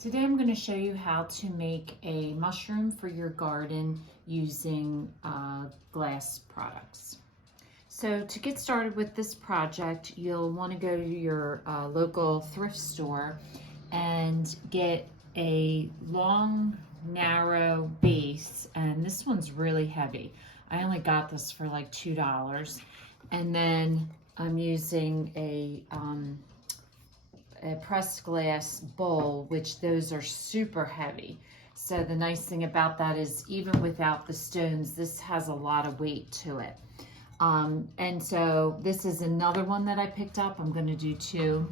Today I'm going to show you how to make a mushroom for your garden using glass products. So to get started with this project, you'll want to go to your local thrift store and get a long, narrow base, and this one's really heavy. I only got this for like $2, and then I'm using a pressed glass bowl, which those are super heavy. So the nice thing about that is even without the stones, this has a lot of weight to it. And so this is another one that I picked up. I'm going to do two.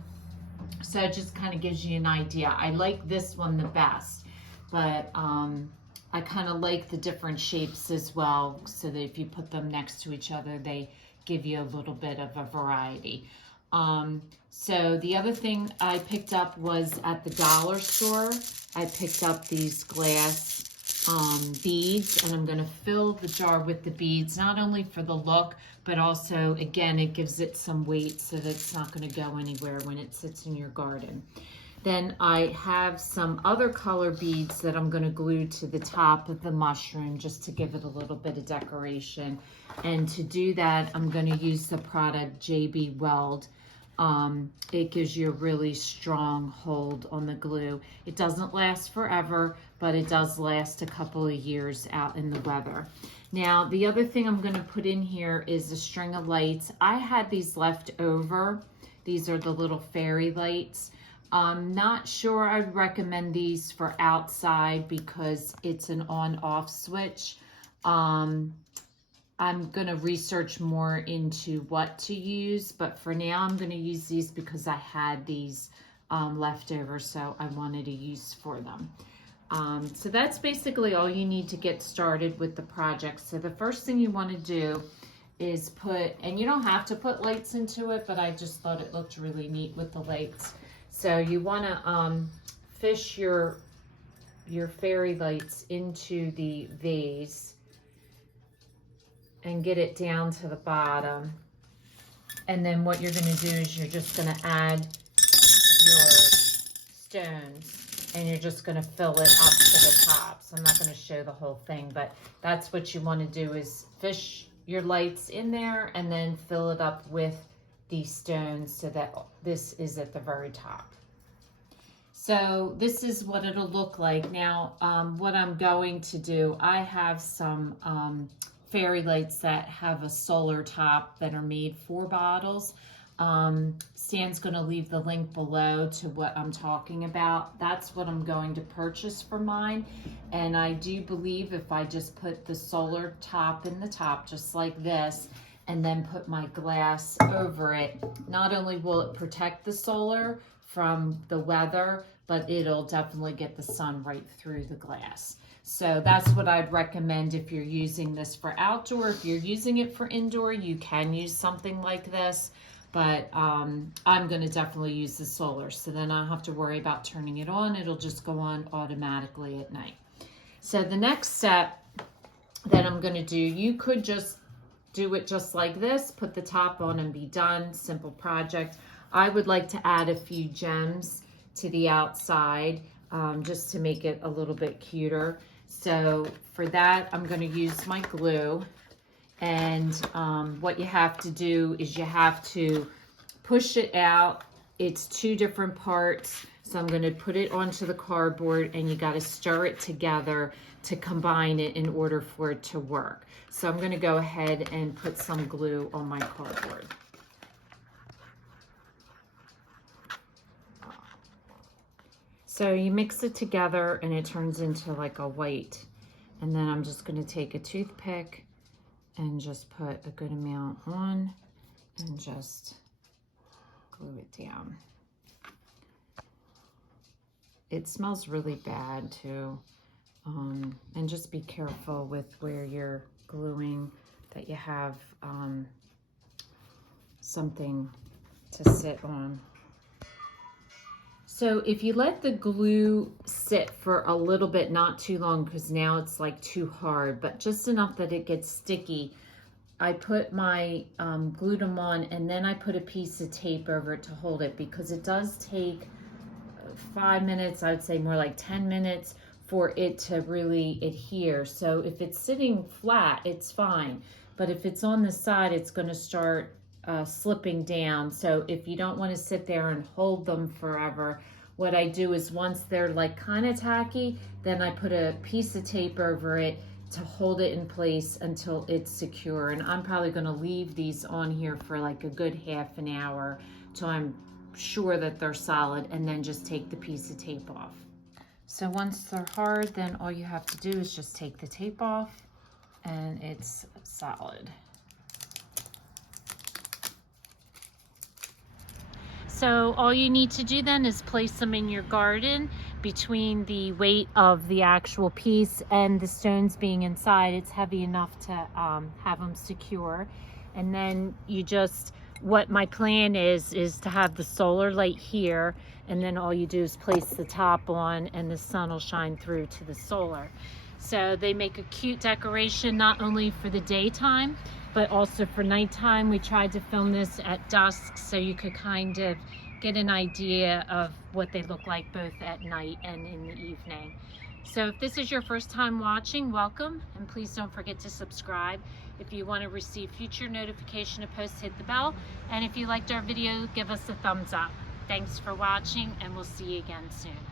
So it just kind of gives you an idea. I like this one the best, but I kind of like the different shapes as well, so that if you put them next to each other, they give you a little bit of a variety. So the other thing I picked up was at the dollar store. I picked up these glass beads, and I'm going to fill the jar with the beads, not only for the look, but also, again, it gives it some weight so that it's not going to go anywhere when it sits in your garden. Then I have some other color beads that I'm going to glue to the top of the mushroom just to give it a little bit of decoration. And to do that, I'm going to use the product JB Weld. It gives you a really strong hold on the glue. It doesn't last forever, but it does last a couple of years out in the weather. Now, the other thing I'm going to put in here is a string of lights. I had these left over. These are the little fairy lights. I'm not sure I'd recommend these for outside because it's an on-off switch. I'm going to research more into what to use, but for now I'm going to use these because I had these left over, so I wanted to use for them. So that's basically all you need to get started with the project. So the first thing you want to do is put, and you don't have to put lights into it, but I just thought it looked really neat with the lights. So you want to fish your fairy lights into the vase and get it down to the bottom. And then what you're going to do is you're just going to add your stones, and you're just going to fill it up to the top. So I'm not going to show the whole thing, but that's what you want to do, is fish your lights in there and then fill it up with these stones so that this is at the very top. So this is what it'll look like. Now, what I'm going to do, I have some fairy lights that have a solar top that are made for bottles. Stan's going to leave the link below to what I'm talking about. That's what I'm going to purchase for mine. And I do believe if I just put the solar top in the top, just like this, and then put my glass over it, not only will it protect the solar from the weather, but it'll definitely get the sun right through the glass. So that's what I'd recommend if you're using this for outdoor. If you're using it for indoor, you can use something like this, but I'm going to definitely use the solar, so then I don't have to worry about turning it on. It'll just go on automatically at night. So the next step that I'm going to do, you could just do it just like this, put the top on and be done. Simple project. I would like to add a few gems to the outside just to make it a little bit cuter. So for that, I'm going to use my glue. And what you have to do is you have to push it out. It's two different parts. So I'm going to put it onto the cardboard, and you got to stir it together to combine it in order for it to work. So I'm going to go ahead and put some glue on my cardboard. So you mix it together and it turns into like a white. And then I'm just going to take a toothpick and just put a good amount on and just glue it down. It smells really bad too. And just be careful with where you're gluing, that you have something to sit on. So if you let the glue sit for a little bit, not too long, because now it's like too hard, but just enough that it gets sticky, I put my glued them on, and then I put a piece of tape over it to hold it, because it does take 5 minutes, I would say more like 10 minutes for it to really adhere. So if it's sitting flat, it's fine. But if it's on the side, it's going to start slipping down. So if you don't want to sit there and hold them forever, what I do is once they're like kind of tacky, then I put a piece of tape over it to hold it in place until it's secure. And I'm probably going to leave these on here for like a good half an hour till I'm sure that they're solid, and then just take the piece of tape off. So once they're hard, then all you have to do is just take the tape off and it's solid. So all you need to do then is place them in your garden between the weight of the actual piece and the stones being inside. It's heavy enough to have them secure. And then you just, what my plan is to have the solar light here, and then all you do is place the top on and the sun will shine through to the solar. So they make a cute decoration not only for the daytime, but also for nighttime. We tried to film this at dusk so you could kind of get an idea of what they look like both at night and in the evening. So if this is your first time watching, welcome, and please don't forget to subscribe. If you want to receive future notification of posts, hit the bell, and if you liked our video, give us a thumbs up. Thanks for watching, and we'll see you again soon.